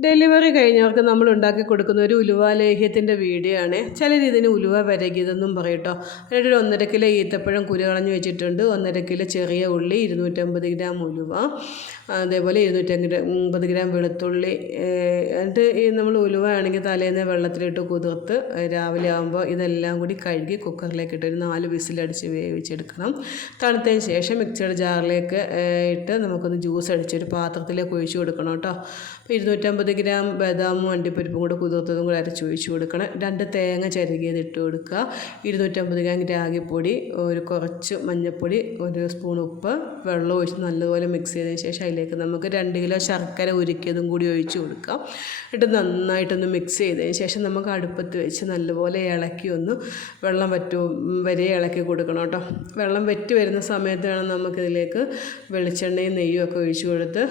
Delivery കഴിഞ്ഞവർക്ക് നമ്മൾ ഉണ്ടാക്കി കൊടുക്കുന്ന ഒരു ഉലുവ ലേഹ്യത്തിൻ്റെ വീഡിയോ ആണ്. ചിലരിതിന് ഉലുവ വരകിയതെന്നും പറയും കേട്ടോ. എന്നിട്ട് ഒരു 1.5 കിലോ ഈത്തപ്പഴം കുരു കളഞ്ഞ് വെച്ചിട്ടുണ്ട്. 1.5 കിലോ ചെറിയ ഉള്ളി, 250 ഗ്രാം ഉലുവ, അതേപോലെ 250 ഗ്രാം വെളുത്തുള്ളി. എന്നിട്ട് നമ്മൾ ഉലുവ ആണെങ്കിൽ തലേന്ന് വെള്ളത്തിലിട്ട് കുതിർത്ത് രാവിലെ ആകുമ്പോൾ ഇതെല്ലാം കൂടി കഴുകി കുക്കറിലേക്ക് ഇട്ട് ഒരു 4 വിസിലടിച്ച് വേവിച്ചെടുക്കണം. തണുത്തതിന് ശേഷം മിക്സിയുടെ ജാറിലേക്ക് ഇട്ട് നമുക്കൊന്ന് ജ്യൂസ് അടിച്ച് ഒരു പാത്രത്തിലേക്ക് ഒഴിച്ച് കൊടുക്കണം കേട്ടോ. അപ്പോൾ 250 ഗ്രാം ബദാമും അണ്ടിപ്പരിപ്പും കൂടെ കുതിർത്തതും കൂടെ അരച്ച് ഒഴിച്ച് കൊടുക്കണം. 2 തേങ്ങ ചിരകിയത് ഇട്ട് കൊടുക്കുക. 250 ഗ്രാം രാഗിപ്പൊടി, കുറച്ച് മഞ്ഞൾപ്പൊടി, 1 സ്പൂൺ ഉപ്പ്, വെള്ളം ഒഴിച്ച് നല്ലതുപോലെ മിക്സ് ചെയ്തതിന് ശേഷം അതിലേക്ക് നമുക്ക് 2 കിലോ ശർക്കര ഉരുക്കിയതും കൂടി ഒഴിച്ച് കൊടുക്കാം. എന്നിട്ട് നന്നായിട്ടൊന്ന് മിക്സ് ചെയ്തതിന് ശേഷം നമുക്ക് അടുപ്പത്ത് വെച്ച് നല്ലപോലെ ഇളക്കി ഒന്ന് വെള്ളം വരെ ഇളക്കി കൊടുക്കണം കേട്ടോ. വെള്ളം വറ്റി വരുന്ന സമയത്ത് വേണം നമുക്കിതിലേക്ക് വെളിച്ചെണ്ണയും നെയ്യും ഒക്കെ ഒഴിച്ച് കൊടുത്ത്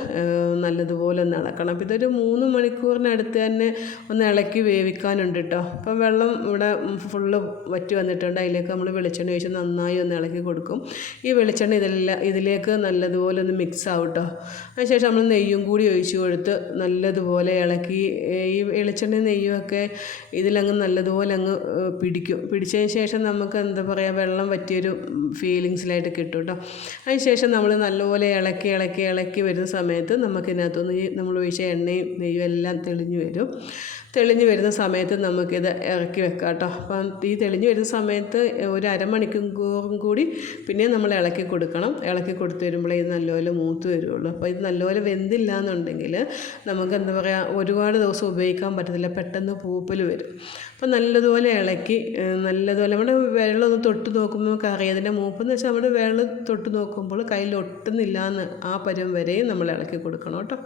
നല്ലതുപോലെ ഒന്ന് ഇളക്കണം. അപ്പോൾ ഇതൊരു 3 മണിക്കൂറിനടുത്ത് തന്നെ ഒന്ന് ഇളക്കി വേവിക്കാനുണ്ട് കേട്ടോ. അപ്പം വെള്ളം ഇവിടെ ഫുള്ള് വറ്റി വന്നിട്ടുണ്ട്. അതിലേക്ക് നമ്മൾ വെളിച്ചെണ്ണ ഒഴിച്ച് നന്നായി ഒന്ന് ഇളക്കി കൊടുക്കും. ഈ വെളിച്ചെണ്ണ ഇതിലേക്ക് നല്ലതുപോലെ ഒന്ന് മിക്സ് ആവും കേട്ടോ. അതിനുശേഷം നമ്മൾ നെയ്യും കൂടി ഒഴിച്ച് കൊടുത്ത് നല്ലതുപോലെ ഇളക്കി ഈ വെളിച്ചെണ്ണയും നെയ്യും ഒക്കെ ഇതിലങ്ങ് നല്ലതുപോലെ അങ്ങ് പിടിച്ചതിന് ശേഷം നമുക്ക് എന്താ പറയുക, വെള്ളം വറ്റിയൊരു ഫീലിങ്സിലായിട്ട് കിട്ടും കേട്ടോ. അതിനുശേഷം നമ്മൾ നല്ലപോലെ ഇളക്കി വരുന്ന സമയത്ത് നമുക്കിതിനകത്തുനിന്ന് ഈ നമ്മൾ ഒഴിച്ച എണ്ണയും നെയ്യും എല്ലാം തെളിഞ്ഞ് വരുന്ന സമയത്ത് നമുക്കിത് ഇറക്കി വെക്കാം കേട്ടോ. അപ്പം ഈ തെളിഞ്ഞ് വരുന്ന സമയത്ത് ഒരു അരമണിക്കൂറും കൂടി പിന്നെ നമ്മൾ ഇളക്കി കൊടുക്കണം. ഇളക്കി കൊടുത്ത് വരുമ്പോഴേ ഇത് നല്ലപോലെ മൂത്ത് വരുള്ളൂ. അപ്പോൾ ഇത് നല്ലപോലെ വെന്തില്ല എന്നുണ്ടെങ്കിൽ നമുക്ക് എന്താ പറയുക, ഒരുപാട് ദിവസം ഉപയോഗിക്കാൻ പറ്റത്തില്ല, പെട്ടെന്ന് പൂപ്പൽ വരും. അപ്പോൾ നല്ലതുപോലെ ഇളക്കി നല്ലതുപോലെ നമ്മുടെ വെള്ളം ഒന്ന് തൊട്ട് നോക്കുമ്പോൾ നമുക്ക് അറിയാം അതിൻ്റെ മൂപ്പെന്ന് വെച്ചാൽ നമ്മുടെ വെള്ളം തൊട്ട് നോക്കുമ്പോൾ കയ്യിൽ ഒട്ടുന്നില്ല എന്ന് ആ പരുവം വരെയും നമ്മൾ ഇളക്കി കൊടുക്കണം കേട്ടോ.